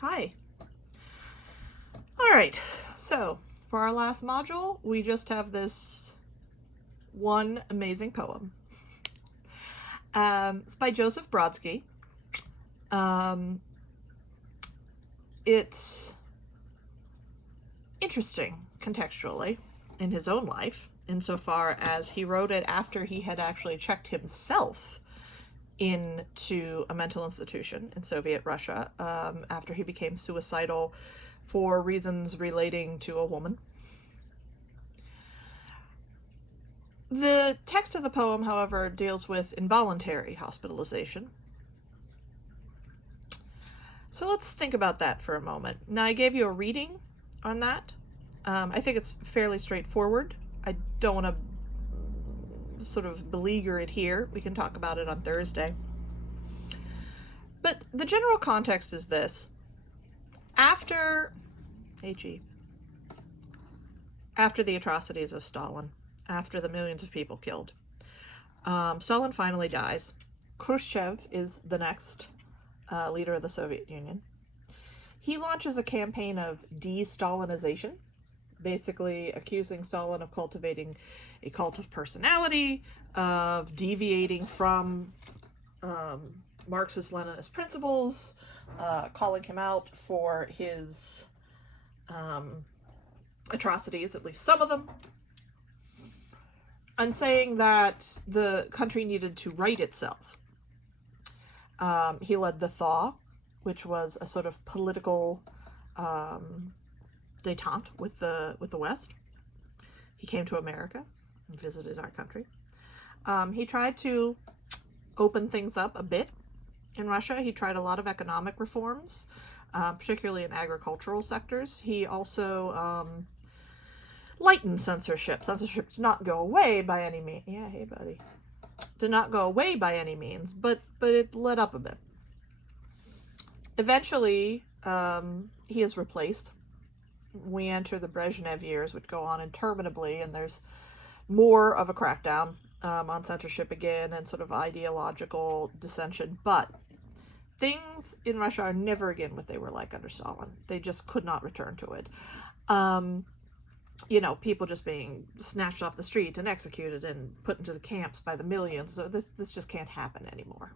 Hi. All right, so for our last module, we just have this one amazing poem. It's by Joseph Brodsky. It's interesting contextually in his own life, insofar as he wrote it after he had actually checked himself into a mental institution in Soviet Russia, after he became suicidal for reasons relating to a woman. The text of the poem, however, deals with involuntary hospitalization. So let's think about that for a moment. Now, I gave you a reading on that. I think it's fairly straightforward. I don't want to sort of beleaguer it here. We can talk about it on Thursday. But the general context is this. After the atrocities of Stalin, after the millions of people killed, Stalin finally dies. Khrushchev is the next leader of the Soviet Union. He launches a campaign of de-Stalinization, basically accusing Stalin of cultivating a cult of personality, of deviating from Marxist-Leninist principles, calling him out for his atrocities, at least some of them, and saying that the country needed to right itself. He led the thaw, which was a sort of political détente with the West. He came to America and visited our country. He tried to open things up a bit in Russia. He tried a lot of economic reforms, particularly in agricultural sectors. He also lightened censorship. Censorship did not go away by any means. Yeah, hey, buddy. Did not go away by any means, but it let up a bit. Eventually, he is replaced. We enter the Brezhnev years, which go on interminably, and there's more of a crackdown on censorship again and sort of ideological dissension. But things in Russia are never again what they were like under Stalin. They just could not return to it. People just being snatched off the street and executed and put into the camps by the millions. So this just can't happen anymore.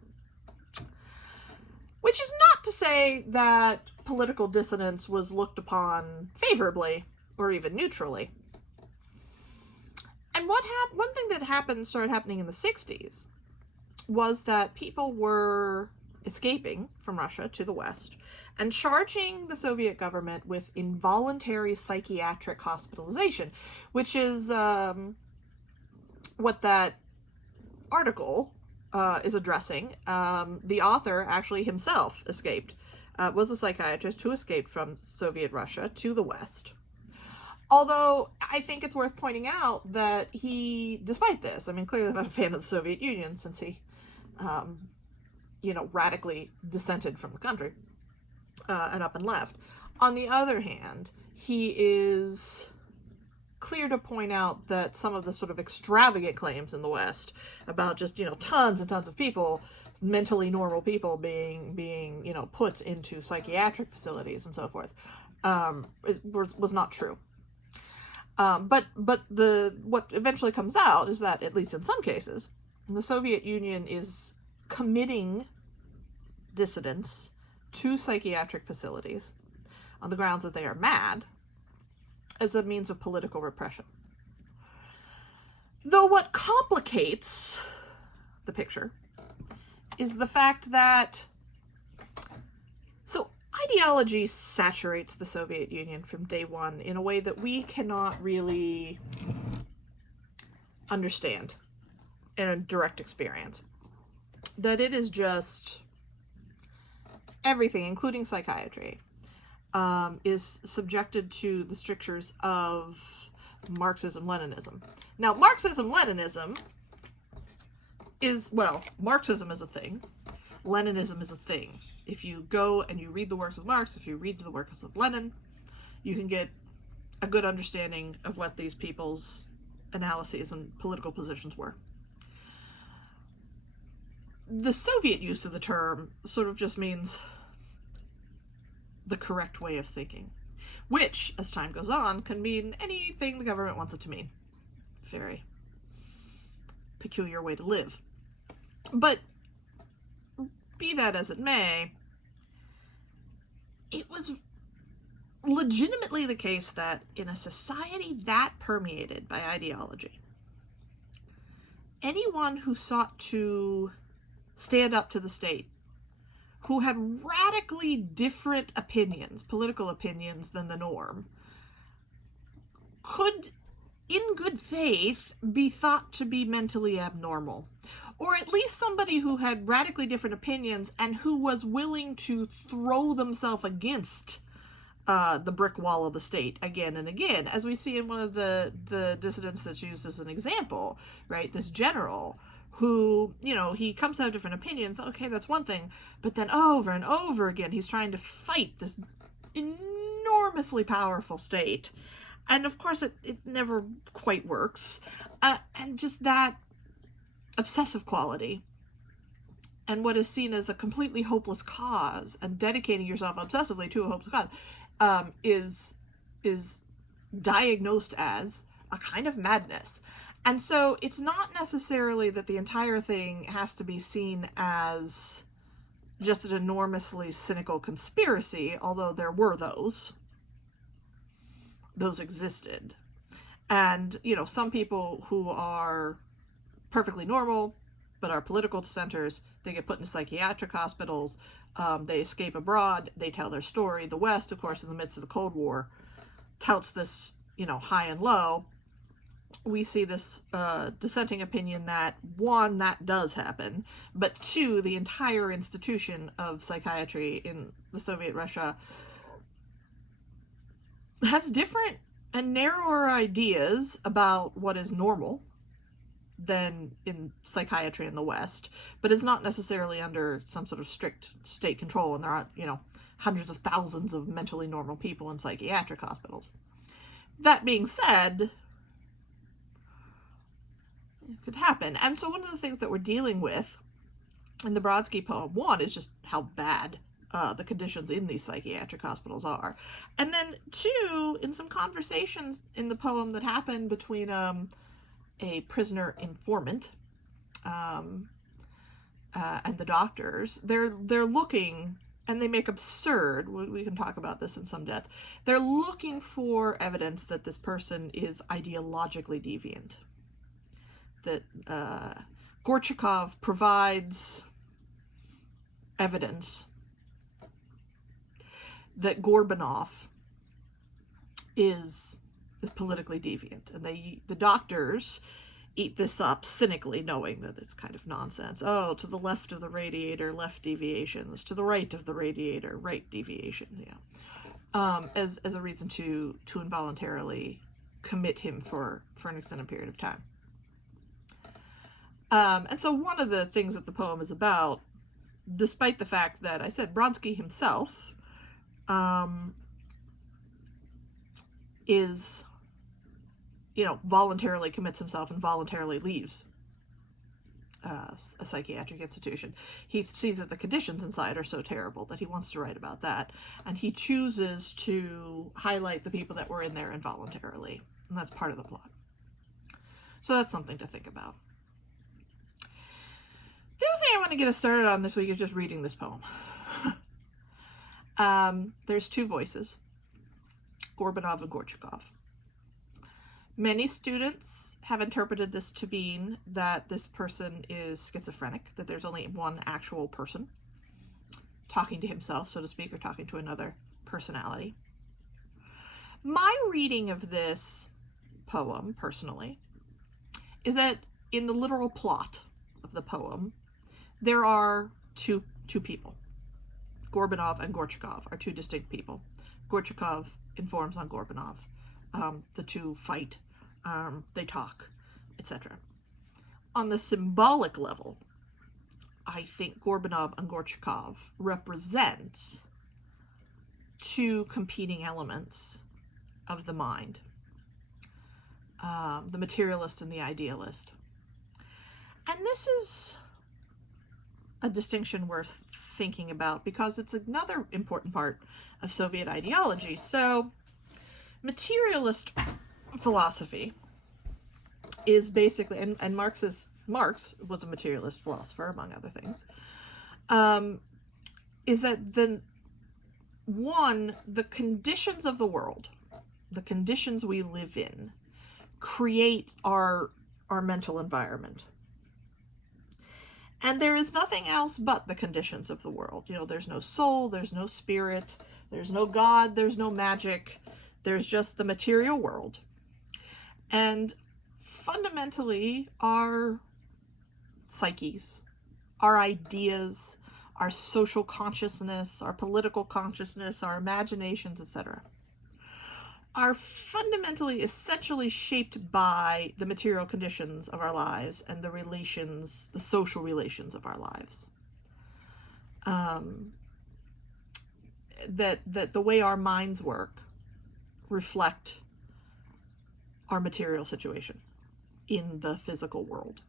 Which is not to say that political dissonance was looked upon favorably or even neutrally. And one thing that started happening in the 60s was that people were escaping from Russia to the West and charging the Soviet government with involuntary psychiatric hospitalization, which is what that article is addressing. The author actually himself escaped, was a psychiatrist who escaped from Soviet Russia to the West. Although I think it's worth pointing out that he, despite this, clearly not a fan of the Soviet Union since he, radically dissented from the country and up and left. On the other hand, he is clear to point out that some of the sort of extravagant claims in the West about just, tons and tons of people, mentally normal people being put into psychiatric facilities and so forth, was not true. But what eventually comes out is that, at least in some cases, the Soviet Union is committing dissidents to psychiatric facilities on the grounds that they are mad as a means of political repression. Though what complicates the picture is the fact that ideology saturates the Soviet Union from day one in a way that we cannot really understand in a direct experience. That it is just everything, including psychiatry, is subjected to the strictures of Marxism-Leninism. Now, Marxism-Leninism Marxism is a thing. Leninism is a thing. If you go and you read the works of Marx, if you read the works of Lenin, you can get a good understanding of what these people's analyses and political positions were. The Soviet use of the term sort of just means the correct way of thinking, which, as time goes on, can mean anything the government wants it to mean. Very peculiar way to live. But be that as it may, it was legitimately the case that in a society that permeated by ideology, anyone who sought to stand up to the state, who had radically different opinions, political opinions, than the norm, could, in good faith, be thought to be mentally abnormal. Or at least somebody who had radically different opinions and who was willing to throw themselves against the brick wall of the state again and again, as we see in one of the dissidents that's used as an example, right? This general who, you know, he comes to have different opinions. Okay, that's one thing. But then over and over again, he's trying to fight this enormously powerful state. And of course, it never quite works. And just that obsessive quality and what is seen as a completely hopeless cause, and dedicating yourself obsessively to a hopeless cause, is diagnosed as a kind of madness. And so it's not necessarily that the entire thing has to be seen as just an enormously cynical conspiracy, although there were those. Those existed. And, you know, some people who are perfectly normal but are political dissenters, they get put into psychiatric hospitals, they escape abroad, they tell their story. The West, of course, in the midst of the Cold War, touts this, you know, high and low. We see this dissenting opinion that, one, that does happen, but two, the entire institution of psychiatry in the Soviet Russia has different and narrower ideas about what is normal than in psychiatry in the West, but is not necessarily under some sort of strict state control, and there aren't, you know, hundreds of thousands of mentally normal people in psychiatric hospitals. That being said, it could happen. And so one of the things that we're dealing with in the Brodsky poem, one, is just how bad the conditions in these psychiatric hospitals are. And then two, in some conversations in the poem that happened between a prisoner informant and the doctors, they're looking, and they make absurd, we can talk about this in some depth, they're looking for evidence that this person is ideologically deviant. That Gorchakov provides evidence that Gorbunov is politically deviant, and the doctors eat this up cynically, knowing that it's kind of nonsense. Oh, to the left of the radiator, left deviations. To the right of the radiator, right deviation. Yeah, as a reason to involuntarily commit him for an extended period of time. And so one of the things that the poem is about, despite the fact that I said Brodsky himself is, you know, voluntarily commits himself and voluntarily leaves a psychiatric institution. He sees that the conditions inside are so terrible that he wants to write about that, and he chooses to highlight the people that were in there involuntarily, and that's part of the plot. So that's something to think about. The other thing I want to get us started on this week is just reading this poem. There's two voices, Gorbunov and Gorchakov. Many students have interpreted this to mean that this person is schizophrenic, that there's only one actual person talking to himself, so to speak, or talking to another personality. My reading of this poem, personally, is that in the literal plot of the poem, there are two people. Gorbunov and Gorchakov are two distinct people. Gorchakov informs on Gorbunov. The two fight, they talk, etc. On the symbolic level, I think Gorbunov and Gorchakov represent two competing elements of the mind, the materialist and the idealist. And this is a distinction worth thinking about because it's another important part of Soviet ideology. So, materialist philosophy is basically, and Marx was a materialist philosopher, among other things, is that the conditions of the world, the conditions we live in, create our mental environment. And there is nothing else but the conditions of the world. There's no soul, there's no spirit, there's no God, there's no magic, there's just the material world. And fundamentally, our psyches, our ideas, our social consciousness, our political consciousness, our imaginations, etc., are fundamentally, essentially shaped by the material conditions of our lives and the social relations of our lives. That the way our minds work reflect our material situation in the physical world.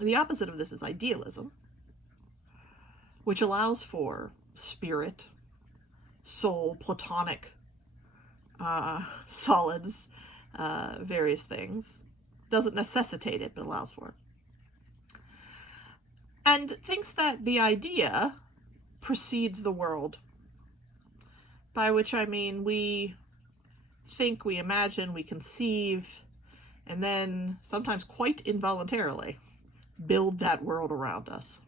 The opposite of this is idealism, which allows for spirit, soul, platonic solids, various things. Doesn't necessitate it, but allows for it. And thinks that the idea precedes the world, by which I mean we think, we imagine, we conceive, and then sometimes quite involuntarily build that world around us.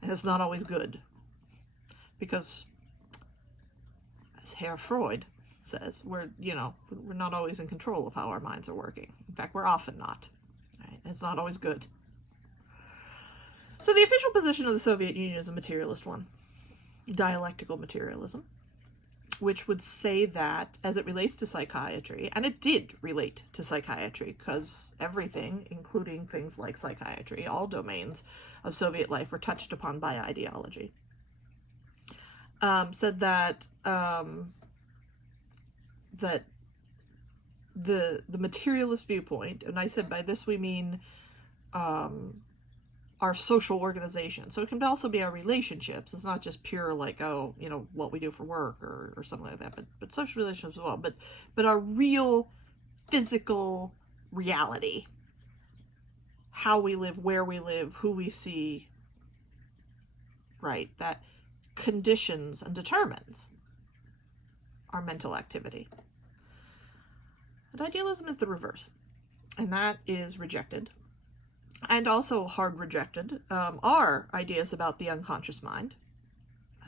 And it's not always good, because as Herr Freud says, we're not always in control of how our minds are working. In fact, we're often not. Right? It's not always good. So the official position of the Soviet Union is a materialist one, dialectical materialism, which would say that as it relates to psychiatry, and it did relate to psychiatry because everything, including things like psychiatry, all domains of Soviet life were touched upon by ideology. Said that that the materialist viewpoint, and I said by this we mean our social organization. So it can also be our relationships. It's not just pure like, what we do for work or something like that, but social relationships as well. But our real physical reality, how we live, where we live, who we see, right? That conditions and determines our mental activity. And idealism is the reverse, and that is rejected, and also hard rejected, are ideas about the unconscious mind.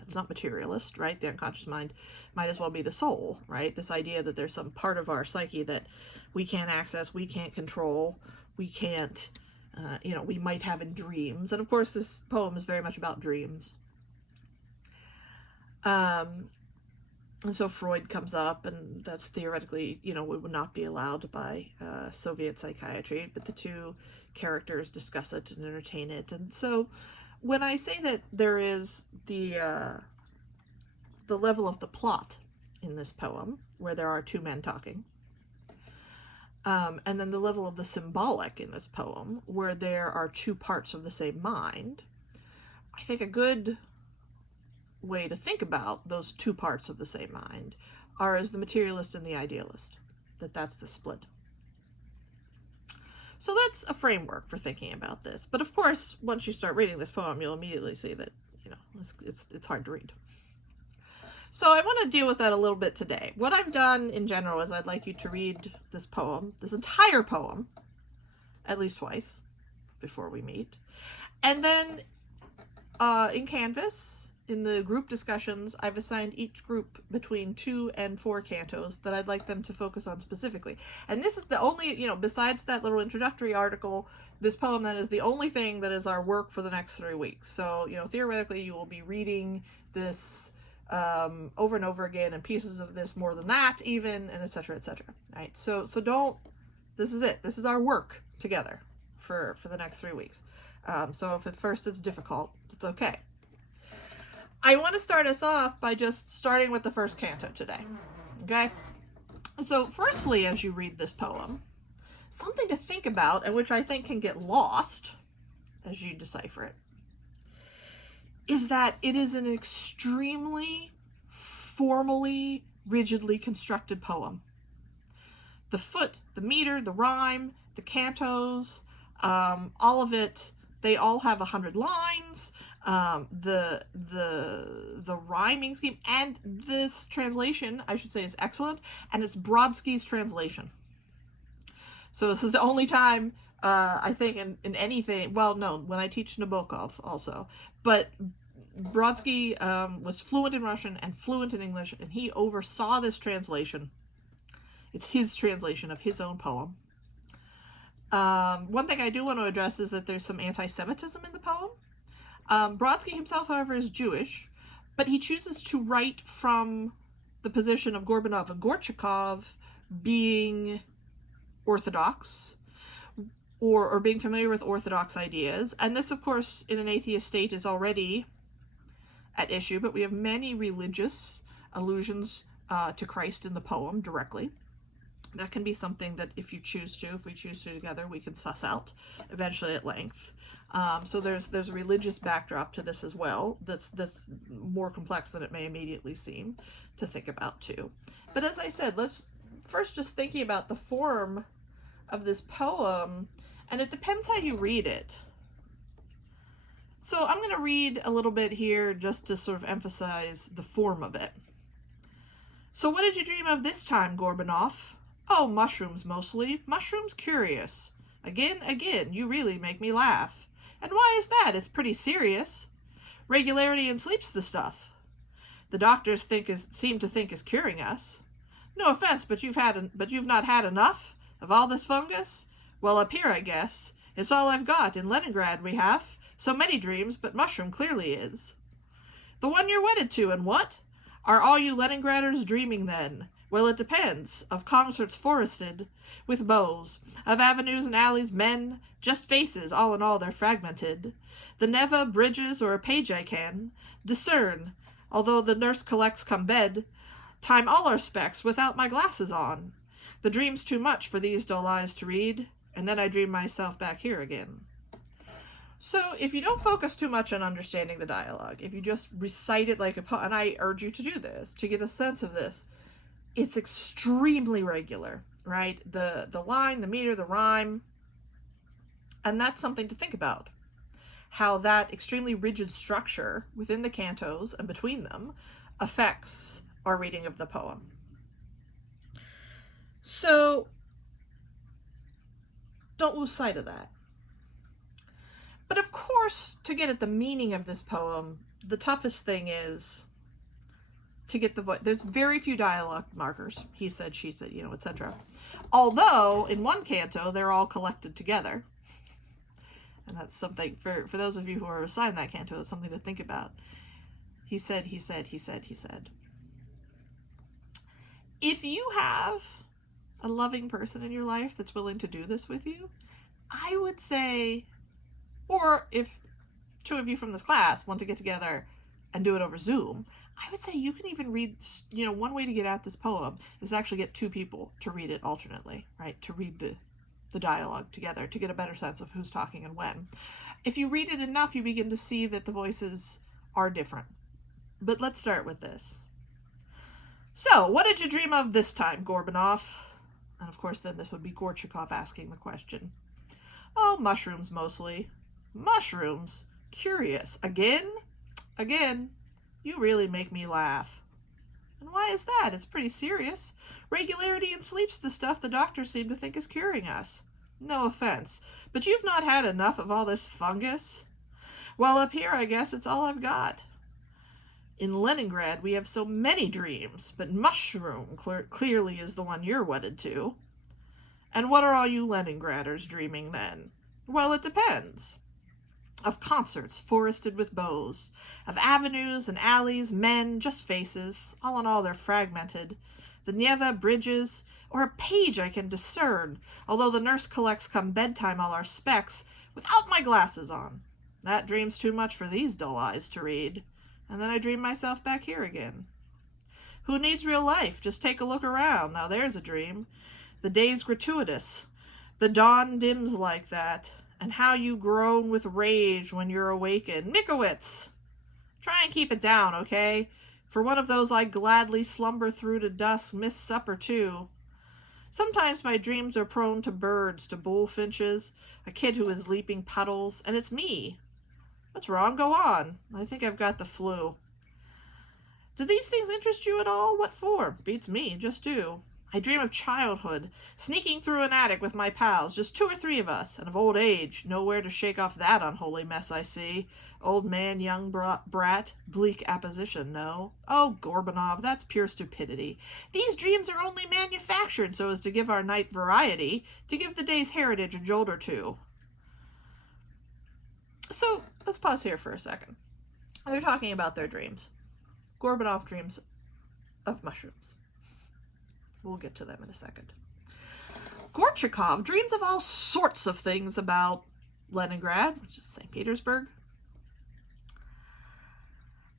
It's not materialist, right? The unconscious mind might as well be the soul, right? This idea that there's some part of our psyche that we can't access, we can't control, we can't, we might have in dreams. And of course, this poem is very much about dreams. And so Freud comes up, and that's theoretically, would not be allowed by Soviet psychiatry, but the two characters discuss it and entertain it. And so when I say that there is the level of the plot in this poem, where there are two men talking, and then the level of the symbolic in this poem, where there are two parts of the same mind, I think a good way to think about those two parts of the same mind are as the materialist and the idealist, that's the split. So that's a framework for thinking about this. But of course, once you start reading this poem, you'll immediately see that, it's hard to read. So I want to deal with that a little bit today. What I've done in general is I'd like you to read this poem, this entire poem, at least twice before we meet. And then in Canvas, in the group discussions, I've assigned each group between 2 and 4 cantos that I'd like them to focus on specifically. And this is the only, besides that little introductory article, this poem then is the only thing that is our work for the next 3 weeks. So, theoretically, you will be reading this over and over again, and pieces of this more than that even, and et cetera, right? So don't, this is it. This is our work together for the next 3 weeks. So if at first it's difficult, it's okay. I want to start us off by just starting with the first canto today, okay? So firstly, as you read this poem, something to think about, and which I think can get lost, as you decipher it, is that it is an extremely formally, rigidly constructed poem. The foot, the meter, the rhyme, the cantos, all of it, they all have 100 lines. The rhyming scheme, and this translation, I should say, is excellent, and it's Brodsky's translation. So this is the only time, I think, in anything, well, no, when I teach Nabokov also, but Brodsky was fluent in Russian and fluent in English, and he oversaw this translation. It's his translation of his own poem. One thing I do want to address is that there's some anti-Semitism in the poem. Brodsky himself, however, is Jewish, but he chooses to write from the position of Gorbunov and Gorchakov being Orthodox, or being familiar with Orthodox ideas. And this, of course, in an atheist state is already at issue, but we have many religious allusions to Christ in the poem directly. That can be something that if we choose to together, we can suss out eventually at length. So there's a religious backdrop to this as well that's more complex than it may immediately seem to think about too. But as I said, let's first just thinking about the form of this poem, and it depends how you read it. So I'm going to read a little bit here just to sort of emphasize the form of it. So what did you dream of this time, Gorbunov? Oh, mushrooms mostly. Mushrooms curious. Again, you really make me laugh. And why is that? It's pretty serious. Regularity in sleep's the stuff. The doctors seem to think is curing us. No offense, but you've not had enough of all this fungus? Well, up here, I guess. It's all I've got. In Leningrad we have so many dreams, but mushroom clearly is. The one you're wedded to, and what? Are all you Leningraders dreaming then? Well, it depends. Of concerts forested with bows, of avenues and alleys, men, just faces, all in all they're fragmented. The Neva bridges or a page I can discern, although the nurse collects come bed, time all our specs without my glasses on. The dream's too much for these dull eyes to read, and then I dream myself back here again. So if you don't focus too much on understanding the dialogue, if you just recite it like a poem, and I urge you to do this, to get a sense of this, it's extremely regular, right? The line, the meter, the rhyme, and that's something to think about. How that extremely rigid structure within the cantos and between them affects our reading of the poem. So don't lose sight of that. But of course, to get at the meaning of this poem, the toughest thing is to get the voice. There's very few dialogue markers. He said, she said, etc. Although, in one canto, they're all collected together. And that's something, for those of you who are assigned that canto, it's something to think about. He said, he said, he said, he said. If you have a loving person in your life that's willing to do this with you, I would say, or if two of you from this class want to get together and do it over Zoom, I would say you can even read, one way to get at this poem is actually get two people to read it alternately, right? To read the dialogue together to get a better sense of who's talking and when. If you read it enough, you begin to see that the voices are different. But let's start with this. So, what did you dream of this time, Gorbunov? And of course, then this would be Gorchakov asking the question. Oh, mushrooms mostly. Mushrooms? Curious. Again? You really make me laugh. And why is that? It's pretty serious. Regularity in sleep's the stuff the doctors seem to think is curing us. No offense, but you've not had enough of all this fungus? Well, up here, I guess it's all I've got. In Leningrad, we have so many dreams, but mushroom clearly is the one you're wedded to. And what are all you Leningraders dreaming then? Well, it depends. Of concerts forested with bows, of avenues and alleys, men, just faces, all in all they're fragmented. The Neva bridges, or a page I can discern, although the nurse collects come bedtime all our specs, without my glasses on. That dream's too much for these dull eyes to read, and then I dream myself back here again. Who needs real life? Just take a look around, now there's a dream. The day's gratuitous, the dawn dims like that, and how you groan with rage when you're awakened. Mikowitz! Try and keep it down, okay? For one of those I gladly slumber through to dusk, miss supper too. Sometimes my dreams are prone to birds, to bullfinches, a kid who is leaping puddles, and it's me. What's wrong? Go on. I think I've got the flu. Do these things interest you at all? What for? Beats me, just do. I dream of childhood, sneaking through an attic with my pals, just 2 or 3 of us, and of old age, nowhere to shake off that unholy mess I see. Old man, young brat, bleak apposition, no. Oh, Gorbunov, that's pure stupidity. These dreams are only manufactured so as to give our night variety, to give the day's heritage a jolt or two. So, let's pause here for a second. They're talking about their dreams. Gorbunov dreams of mushrooms. We'll get to them in a second. Gorchakov dreams of all sorts of things about Leningrad, which is St. Petersburg.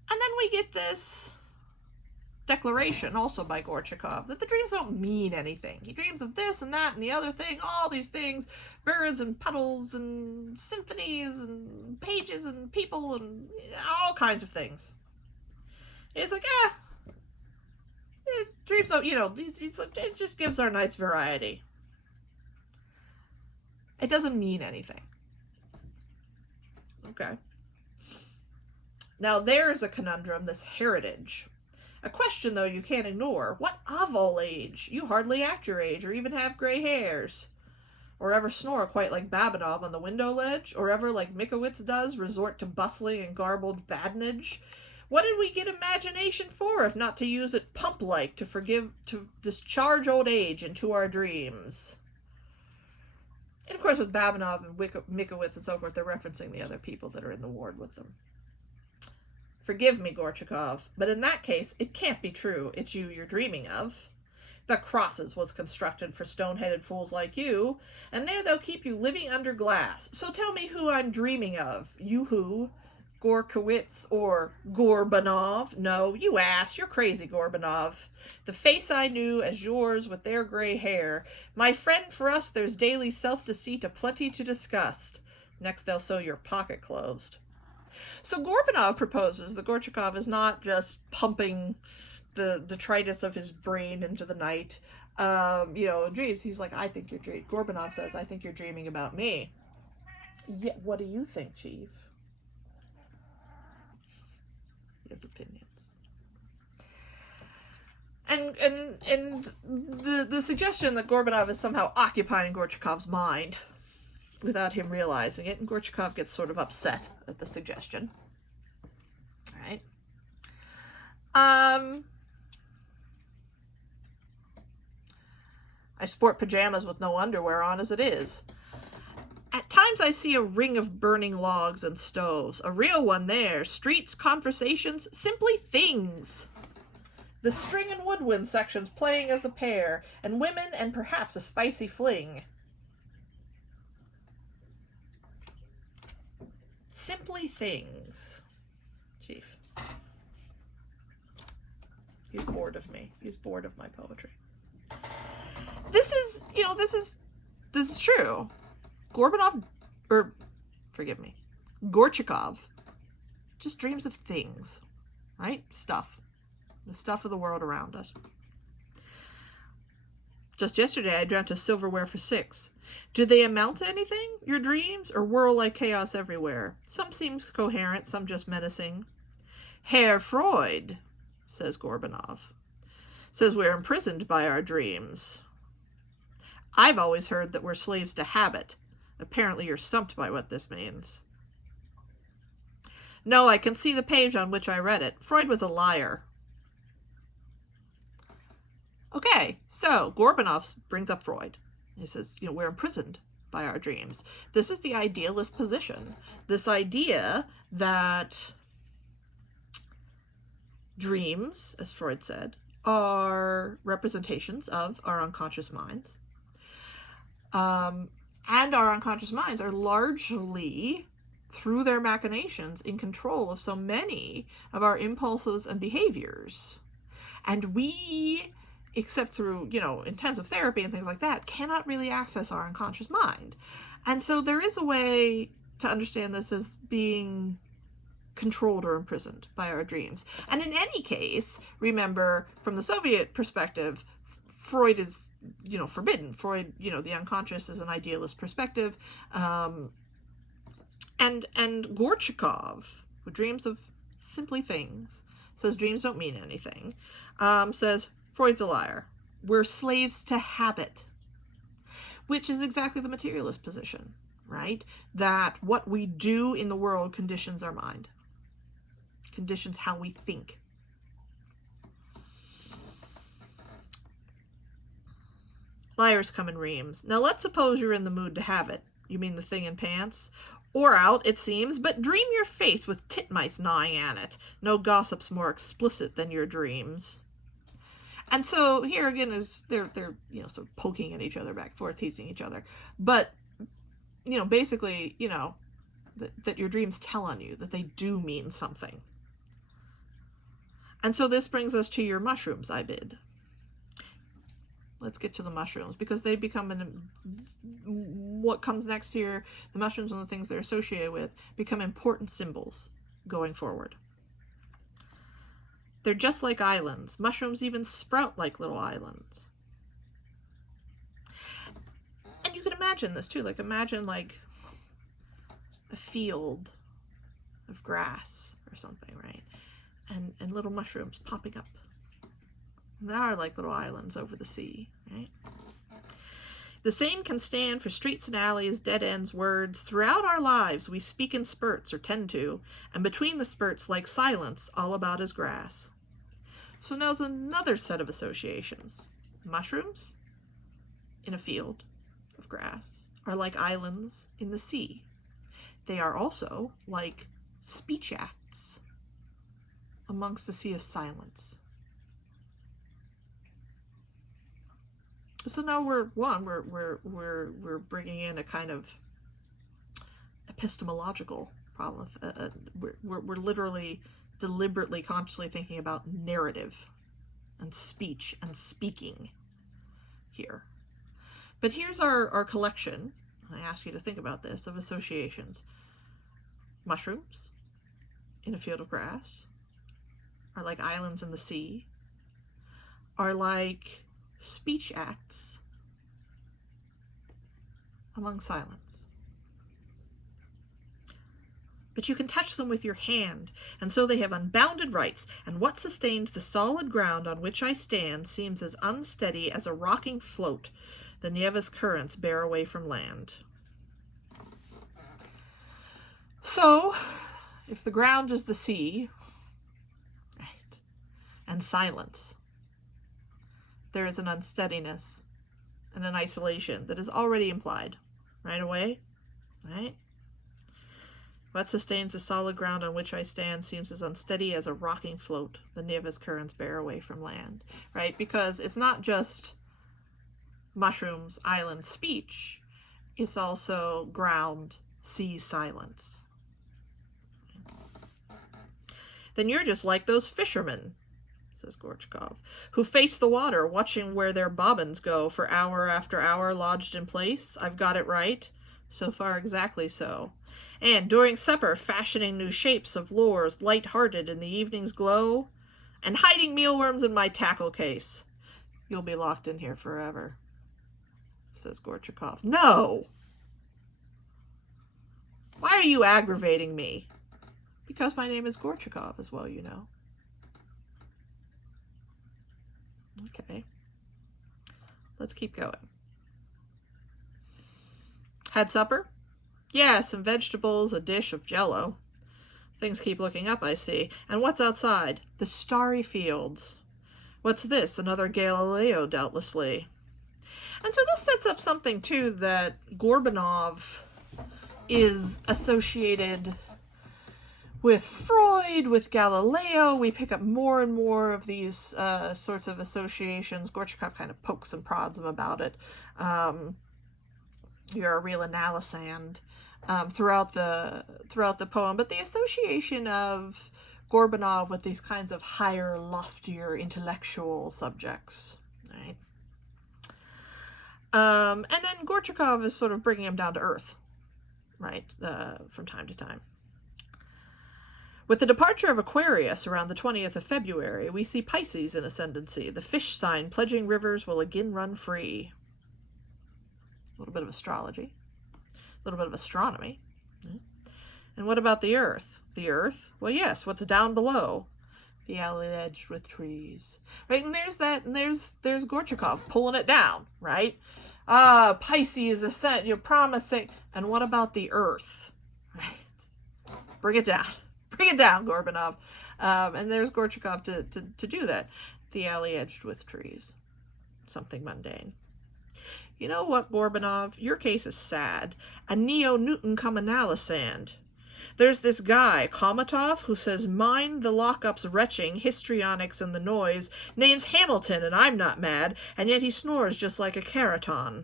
And then we get this declaration, also by Gorchakov, that the dreams don't mean anything. He dreams of this and that and the other thing, all these things, birds and puddles and symphonies and pages and people and all kinds of things. He's like, his dreams don't, he's like, it just gives our nights variety. It doesn't mean anything. Okay. Now there's a conundrum, this heritage. A question, though, you can't ignore. What of all age? You hardly act your age, or even have gray hairs. Or ever snore quite like Babinov on the window ledge, or ever, like Mikowitz does, resort to bustling and garbled badinage. What did we get imagination for, if not to use it pump-like to discharge old age into our dreams? And of course, with Babinov and Mikowitz and so forth, they're referencing the other people that are in the ward with them. Forgive me, Gorchakov, but in that case, it can't be true. It's you're dreaming of. The crosses was constructed for stone-headed fools like you, and there they'll keep you living under glass. So tell me who I'm dreaming of. You who? Gorkowitz or Gorbunov? No, you ass, you're crazy, Gorbunov. The face I knew as yours with their gray hair. My friend, for us there's daily self-deceit aplenty to discuss. Next they'll sew your pocket closed. So Gorbunov proposes that Gorchakov is not just pumping the detritus of his brain into the night, in dreams. He's like, I think you're dreaming. Gorbunov says, I think you're dreaming about me. Yeah, what do you think, Chief? He has opinions. And the suggestion that Gorbunov is somehow occupying Gorchakov's mind without him realizing it, and Gorchakov gets sort of upset at the suggestion. All right. I sport pajamas with no underwear on as it is. At times I see a ring of burning logs and stoves. A real one there. Streets, conversations, simply things. The string and woodwind sections playing as a pair, and women and perhaps a spicy fling. Simply things. Chief. He's bored of me. He's bored of my poetry. This is true. Gorchakov just dreams of things, right? Stuff. The stuff of the world around us. Just yesterday, I dreamt of silverware for 6. Do they amount to anything, your dreams, or whirl like chaos everywhere? Some seem coherent, some just menacing. Herr Freud, says Gorbunov, says we're imprisoned by our dreams. I've always heard that we're slaves to habit. Apparently you're stumped by what this means. No, I can see the page on which I read it. Freud was a liar. Okay, so Gorbunov brings up Freud. He says, we're imprisoned by our dreams. This is the idealist position. This idea that dreams, as Freud said, are representations of our unconscious minds. And our unconscious minds are largely, through their machinations, in control of so many of our impulses and behaviors. And we, except through, intensive therapy and things like that, cannot really access our unconscious mind. And so there is a way to understand this as being controlled or imprisoned by our dreams. And in any case, remember, from the Soviet perspective, Freud is, forbidden. Freud, the unconscious is an idealist perspective. And Gorchakov, who dreams of simply things, says dreams don't mean anything, says Freud's a liar. We're slaves to habit, which is exactly the materialist position, right? That what we do in the world conditions our mind, conditions how we think. Liars come in reams. Now let's suppose you're in the mood to have it. You mean the thing in pants? Or out, it seems, but dream your face with titmice gnawing at it. No gossip's more explicit than your dreams. And so here again is they're sort of poking at each other back and forth, teasing each other. But, basically, that your dreams tell on you, that they do mean something. And so this brings us to your mushrooms, I bid. Let's get to the mushrooms, because they become what comes next here, the mushrooms and the things they're associated with, become important symbols going forward. They're just like islands. Mushrooms even sprout like little islands. And you can imagine this too, imagine a field of grass or something, right? And little mushrooms popping up. They are like little islands over the sea, right? The same can stand for streets and alleys, dead ends, words. Throughout our lives, we speak in spurts, or tend to, and between the spurts, like silence, all about is grass. So now's another set of associations. Mushrooms in a field of grass are like islands in the sea. They are also like speech acts amongst the sea of silence. So now we're bringing in a kind of epistemological problem. We're literally, deliberately, consciously thinking about narrative and speech and speaking here. But here's our collection, I ask you to think about this, of associations. Mushrooms in a field of grass are like islands in the sea, are like speech acts among silence. But you can touch them with your hand, and so they have unbounded rights, and what sustains the solid ground on which I stand seems as unsteady as a rocking float the Neva's currents bear away from land. So, if the ground is the sea, right, and silence, there is an unsteadiness and an isolation that is already implied right away, right? What sustains the solid ground on which I stand seems as unsteady as a rocking float the Neva's currents bear away from land, right? Because it's not just mushrooms, island, speech, it's also ground, sea, silence. Then you're just like those fishermen, says Gorchakov, who face the water, watching where their bobbins go for hour after hour lodged in place. I've got it right. So far exactly so. And during supper, fashioning new shapes of lures, light-hearted in the evening's glow, and hiding mealworms in my tackle case. You'll be locked in here forever, says Gorchakov. No! Why are you aggravating me? Because my name is Gorchakov, as well you know. Okay. Let's keep going. Had supper? Yeah, some vegetables, a dish of Jell-O. Things keep looking up, I see. And what's outside? The starry fields. What's this? Another Galileo, doubtlessly. And so this sets up something, too, that Gorbunov is associated with Freud, with Galileo. We pick up more and more of these sorts of associations. Gorchakov kind of pokes and prods him about it. You're a real analysand throughout the poem. But the association of Gorbunov with these kinds of higher, loftier intellectual subjects, right? And then Gorchakov is sort of bringing him down to earth, right, from time to time. With the departure of Aquarius around the 20th of February, we see Pisces in ascendancy, the fish sign pledging rivers will again run free. A little bit of astrology, a little bit of astronomy. And what about the Earth? The Earth? Well, yes, what's down below? The alley edged with trees. Right, and there's Gorchakov pulling it down, right? Pisces ascent, you're promising. And what about the Earth? Right? Bring it down. Bring it down, Gorbunov. And there's Gorchakov to do that. The alley edged with trees. Something mundane. You know what, Gorbunov? Your case is sad. A neo-Newton commonalisand. There's this guy, Komatov, who says, mind the lockup's retching, histrionics, and the noise, names Hamilton, and I'm not mad, and yet he snores just like a keraton.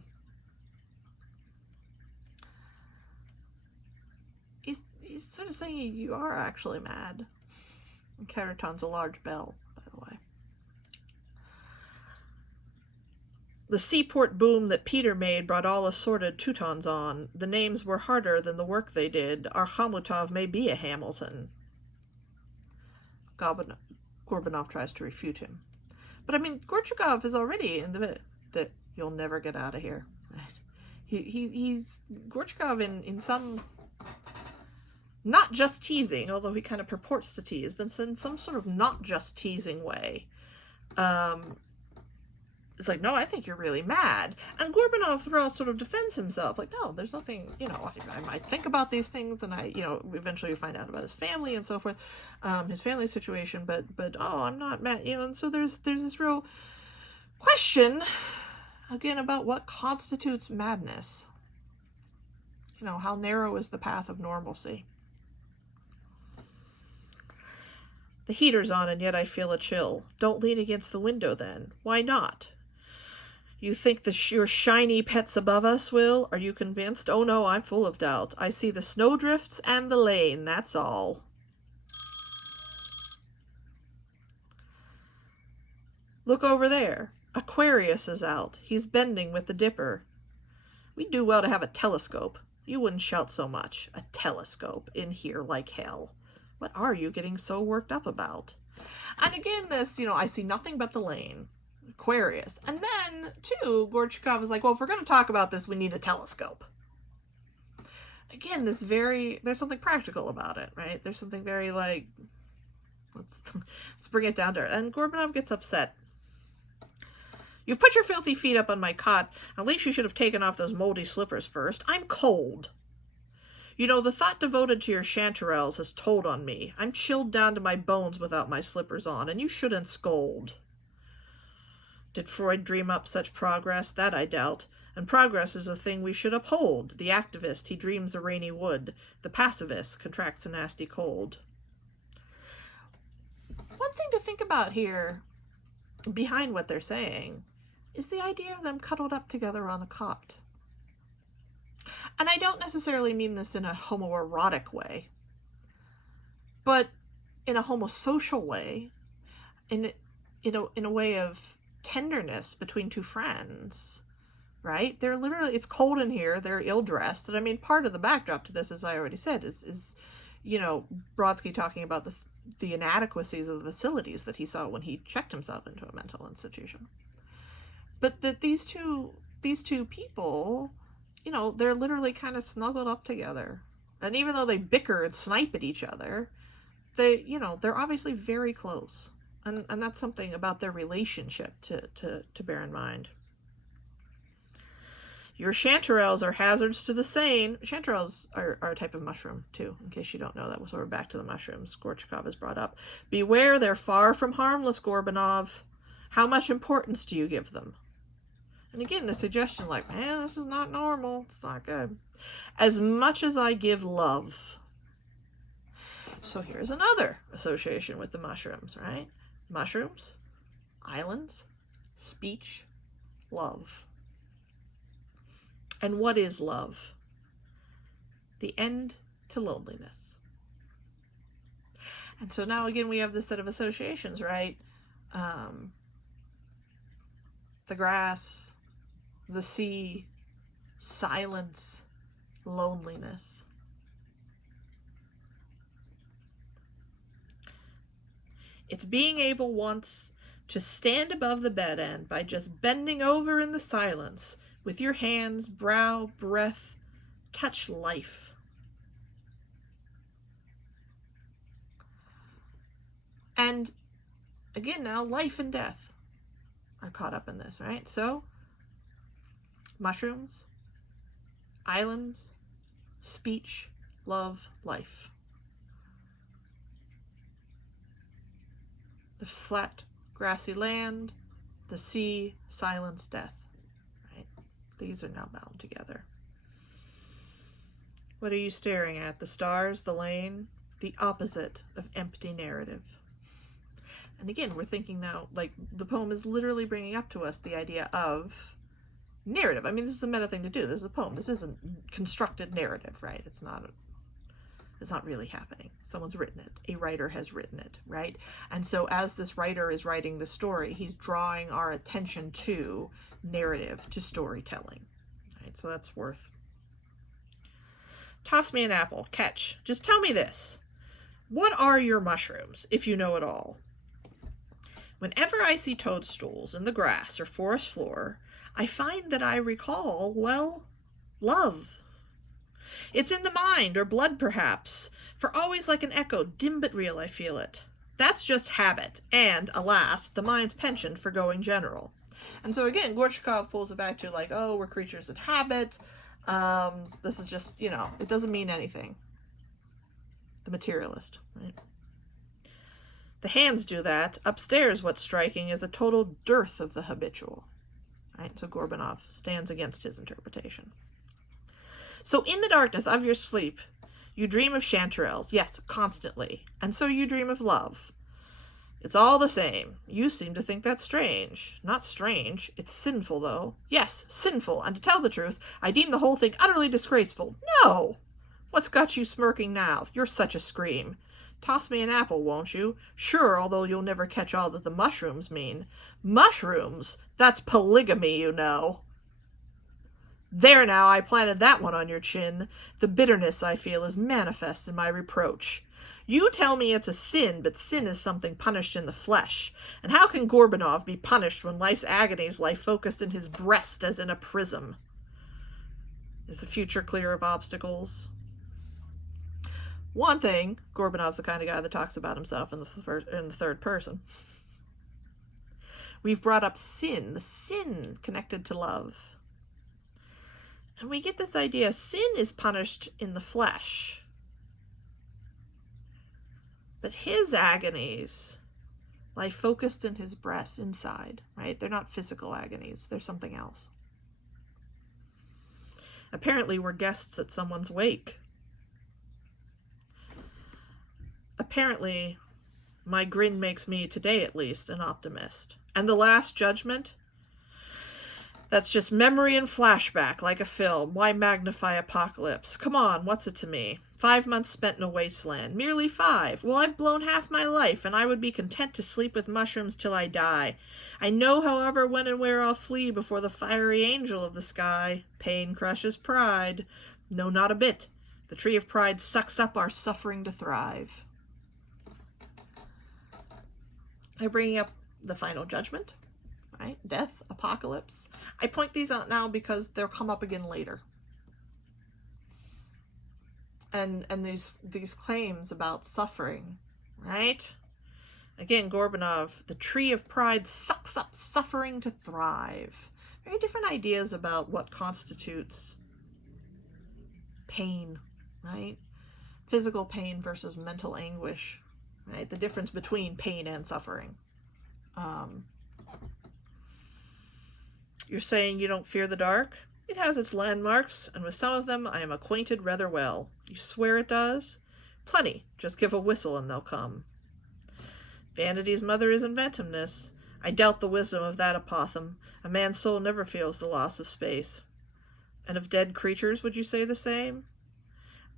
He's sort of saying you are actually mad. And keraton's a large bell, by the way. The seaport boom that Peter made brought all assorted Teutons on. The names were harder than the work they did. Our Hamutov may be a Hamilton. Gorbunov tries to refute him. But I mean, Gorchakov is already in the bit that you'll never get out of here. He's Gorchakov in some, not just teasing, although he kind of purports to tease, but in some sort of not just teasing way. It's like, no, I think you're really mad. And Gorbunov throughout sort of defends himself. Like, no, there's nothing, I might think about these things, and eventually you find out about his family and so forth, his family situation, but I'm not mad, and so there's this real question, again, about what constitutes madness. How narrow is the path of normalcy? The heater's on, and yet I feel a chill. Don't lean against the window, then. Why not? You think your shiny pets above us will? Are you convinced? Oh no, I'm full of doubt. I see the snowdrifts and the lane, that's all. Look over there. Aquarius is out. He's bending with the dipper. We'd do well to have a telescope. You wouldn't shout so much. A telescope in here like hell. What are you getting so worked up about? And again, this, I see nothing but the lane. Aquarius. And then, too, Gorchakov is like, well, if we're going to talk about this, we need a telescope. Again, there's something practical about it, right? There's something very like, let's bring it down to earth. And Gorbunov gets upset. You've put your filthy feet up on my cot. At least you should have taken off those moldy slippers first. I'm cold. The thought devoted to your chanterelles has told on me. I'm chilled down to my bones without my slippers on, and you shouldn't scold. Did Freud dream up such progress? That I doubt. And progress is a thing we should uphold. The activist, he dreams a rainy wood. The pacifist contracts a nasty cold. One thing to think about here, behind what they're saying, is the idea of them cuddled up together on a cot. And I don't necessarily mean this in a homoerotic way, but in a homosocial way, in a way of tenderness between two friends, right? They're literally, it's cold in here, they're ill-dressed, and I mean, part of the backdrop to this, as I already said, is Brodsky talking about the inadequacies of the facilities that he saw when he checked himself into a mental institution. But that these two people, they're literally kind of snuggled up together. And even though they bicker and snipe at each other, they're obviously very close. And that's something about their relationship to bear in mind. Your chanterelles are hazards to the sane. Chanterelles are a type of mushroom, too, in case you don't know that. So we're back to the mushrooms Gorchakov has brought up. Beware, they're far from harmless, Gorbunov. How much importance do you give them? And again, the suggestion like, man, this is not normal. It's not good. As much as I give love. So here's another association with the mushrooms, right? Mushrooms, islands, speech, love. And what is love? The end to loneliness. And so now again we have this set of associations, right? the grass, the sea, silence, loneliness. It's being able once to stand above the bed end by just bending over in the silence with your hands, brow, breath, touch life. And again now, life and death are caught up in this, right? So, mushrooms, islands, speech, love, life. The flat, grassy land, the sea, silence, death. Right? These are now bound together. What are you staring at? The stars, the lane, the opposite of empty narrative. And again, we're thinking now, like, the poem is literally bringing up to us the idea of narrative. I mean, this is a meta thing to do. This is a poem. This isn't constructed narrative, right? It's not really happening. Someone's written it. A writer has written it, right? And so as this writer is writing the story, he's drawing our attention to narrative, to storytelling, right? So that's worth. Toss me an apple. Catch. Just tell me this. What are your mushrooms, if you know it all? Whenever I see toadstools in the grass or forest floor, I find that I recall, well, love. It's in the mind, or blood perhaps, for always like an echo, dim but real I feel it. That's just habit, and, alas, the mind's penchant for going general. And so again, Gorchakov pulls it back to like, oh, we're creatures of habit. This is just, it doesn't mean anything. The materialist, right? The hands do that. Upstairs, what's striking is a total dearth of the habitual. Right? So Gorbunov stands against his interpretation. So in the darkness of your sleep, you dream of chanterelles, yes, constantly. And so you dream of love. It's all the same. You seem to think that's strange. Not strange. It's sinful, though. Yes, sinful. And to tell the truth, I deem the whole thing utterly disgraceful. No! What's got you smirking now? You're such a scream. Toss me an apple, won't you? Sure, although you'll never catch all that the mushrooms mean. Mushrooms? That's polygamy, you know. There now, I planted that one on your chin. The bitterness I feel is manifest in my reproach. You tell me it's a sin, but sin is something punished in the flesh. And how can Gorbunov be punished when life's agonies lie focused in his breast as in a prism? Is the future clear of obstacles? One thing, Gorbunov's the kind of guy that talks about himself in the third person. We've brought up sin, the sin connected to love. And we get this idea, sin is punished in the flesh. But his agonies lie focused in his breast, inside, right? They're not physical agonies, they're something else. Apparently we're guests at someone's wake. Apparently, my grin makes me, today at least, an optimist. And the Last Judgment? That's just memory and flashback, like a film. Why magnify apocalypse? Come on, what's it to me? 5 months spent in a wasteland. Merely 5. Well, I've blown half my life, and I would be content to sleep with mushrooms till I die. I know, however, when and where I'll flee before the fiery angel of the sky. Pain crushes pride. No, not a bit. The tree of pride sucks up our suffering to thrive. They're bringing up the final judgment, right? Death, apocalypse. I point these out now because they'll come up again later. And these claims about suffering, right? Again, Gorbunov, the tree of pride sucks up suffering to thrive. Very different ideas about what constitutes pain, right? Physical pain versus mental anguish. Right? The difference between pain and suffering. You're saying you don't fear the dark? It has its landmarks, and with some of them I am acquainted rather well. You swear it does? Plenty. Just give a whistle and they'll come. Vanity's mother is inventiveness. I doubt the wisdom of that apothegm. A man's soul never feels the loss of space. And of dead creatures, would you say the same?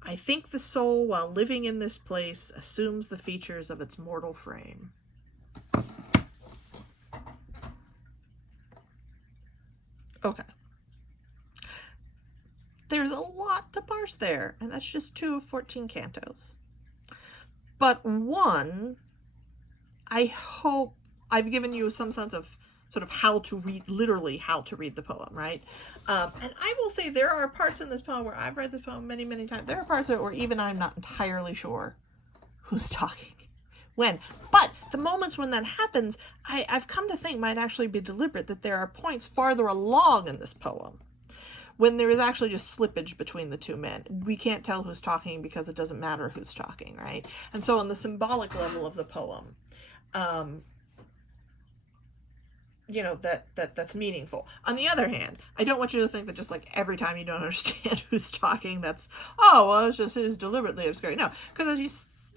I think the soul, while living in this place, assumes the features of its mortal frame. Okay. There's a lot to parse there, and that's just 2 of 14 cantos. But one, I hope I've given you some sense of sort of how to read, literally how to read the poem, right? And I will say there are parts in this poem where I've read this poem many, many times. There are parts of it where even I'm not entirely sure who's talking when. But the moments when that happens, I've come to think might actually be deliberate, that there are points farther along in this poem when there is actually just slippage between the two men. We can't tell who's talking because it doesn't matter who's talking, right? And so on the symbolic level of the poem, that's meaningful. On the other hand, I don't want you to think that just like every time you don't understand who's talking, that's, oh, well, it's just his deliberately obscure. No, because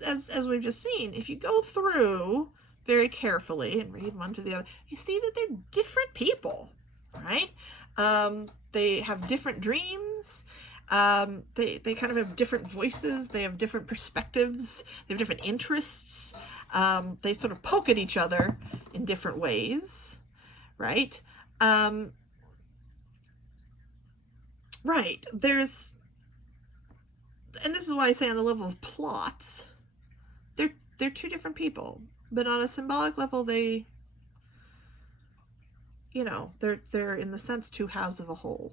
as we've just seen, if you go through very carefully and read one to the other, you see that they're different people, right? They have different dreams. They kind of have different voices. They have different perspectives. They have different interests. They sort of poke at each other in different ways, right? Right. There's, and this is why I say on the level of plots, they're two different people, but on a symbolic level, they're in the sense two halves of a whole,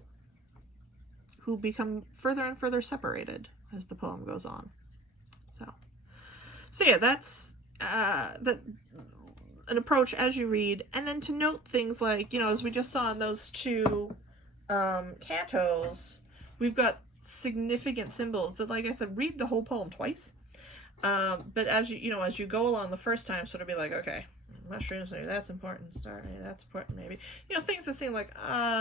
who become further and further separated as the poem goes on. So yeah, that's an approach as you read, and then to note things like, as we just saw in those 2 cantos, we've got significant symbols that, like I said, read the whole poem twice. But as you go along the first time, sort of be like, okay, mushrooms, maybe that's important, star, maybe that's important, maybe, things that seem like,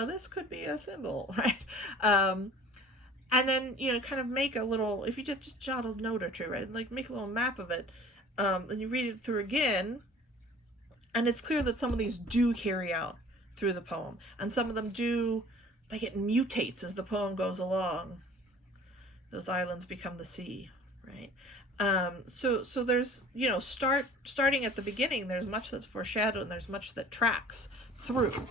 this could be a symbol, right? And then, kind of make a little, if you just jot a note or two, right? Like make a little map of it. Then you read it through again, and it's clear that some of these do carry out through the poem, and some of them do, like it mutates as the poem goes along. Those islands become the sea, right? So there's, starting at the beginning, there's much that's foreshadowed, and there's much that tracks through.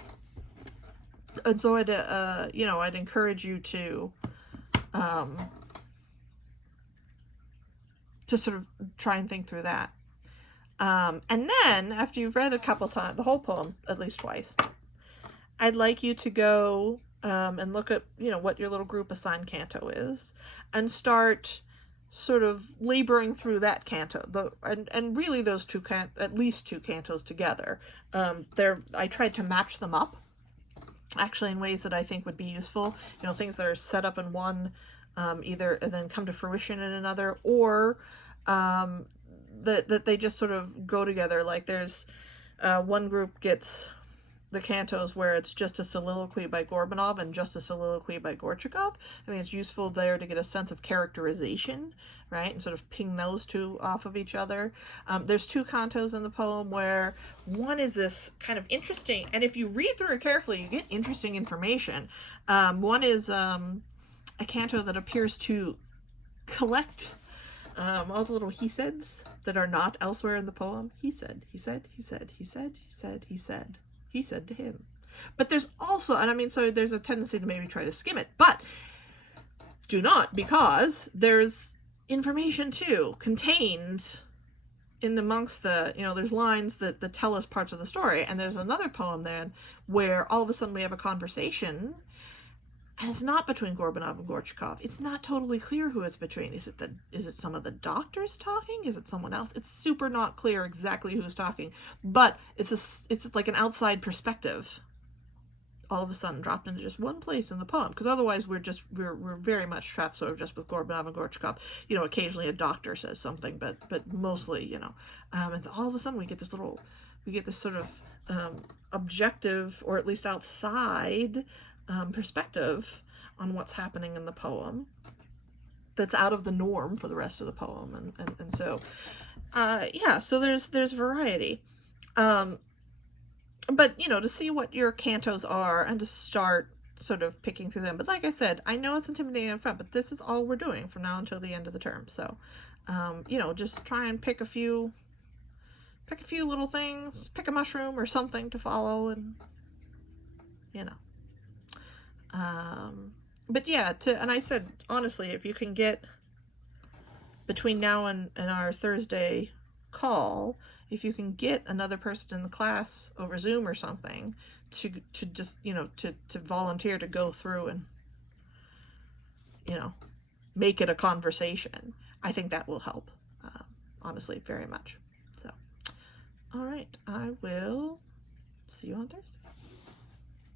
And so I'd encourage you to sort of try and think through that. And then after you've read a couple times, the whole poem at least twice, I'd like you to go and look at, what your little group assigned canto is, and start sort of laboring through that canto, and really those at least 2 cantos together. I tried to match them up, actually, in ways that I think would be useful. Things that are set up in one, either and then come to fruition in another, or that they just sort of go together. Like there's one group gets the cantos where it's just a soliloquy by Gorbunov and just a soliloquy by Gorchakov. I think it's useful there to get a sense of characterization, right? And sort of ping those 2 off of each other. There's 2 cantos in the poem where one is this kind of interesting, and if you read through it carefully, you get interesting information. One is a canto that appears to collect all the little he saids that are not elsewhere in the poem. He said, he said, he said, he said, he said, he said. He said to him. But there's also, so there's a tendency to maybe try to skim it, but do not, because there's information too contained in amongst the, there's lines that tell us parts of the story. And there's another poem then where all of a sudden we have a conversation, and it's not between Gorbunov and Gorchakov. It's not totally clear who it's between. Is it some of the doctors talking? Is it someone else? It's super not clear exactly who's talking, but it's like an outside perspective all of a sudden dropped into just one place in the poem, because otherwise we're very much trapped sort of just with Gorbunov and Gorchakov. Occasionally a doctor says something, but mostly, and all of a sudden we get this sort of objective, or at least outside perspective on what's happening in the poem that's out of the norm for the rest of the poem. And so so there's variety, but to see what your cantos are and to start sort of picking through them. But like I said, I know it's intimidating up front, but this is all we're doing from now until the end of the term. So just try and pick a few little things, pick a mushroom or something to follow, and But yeah, and I said, honestly, if you can get between now and our Thursday call, if you can get another person in the class over Zoom or something to just, to volunteer to go through and, make it a conversation, I think that will help, honestly, very much. So, all right, I will see you on Thursday.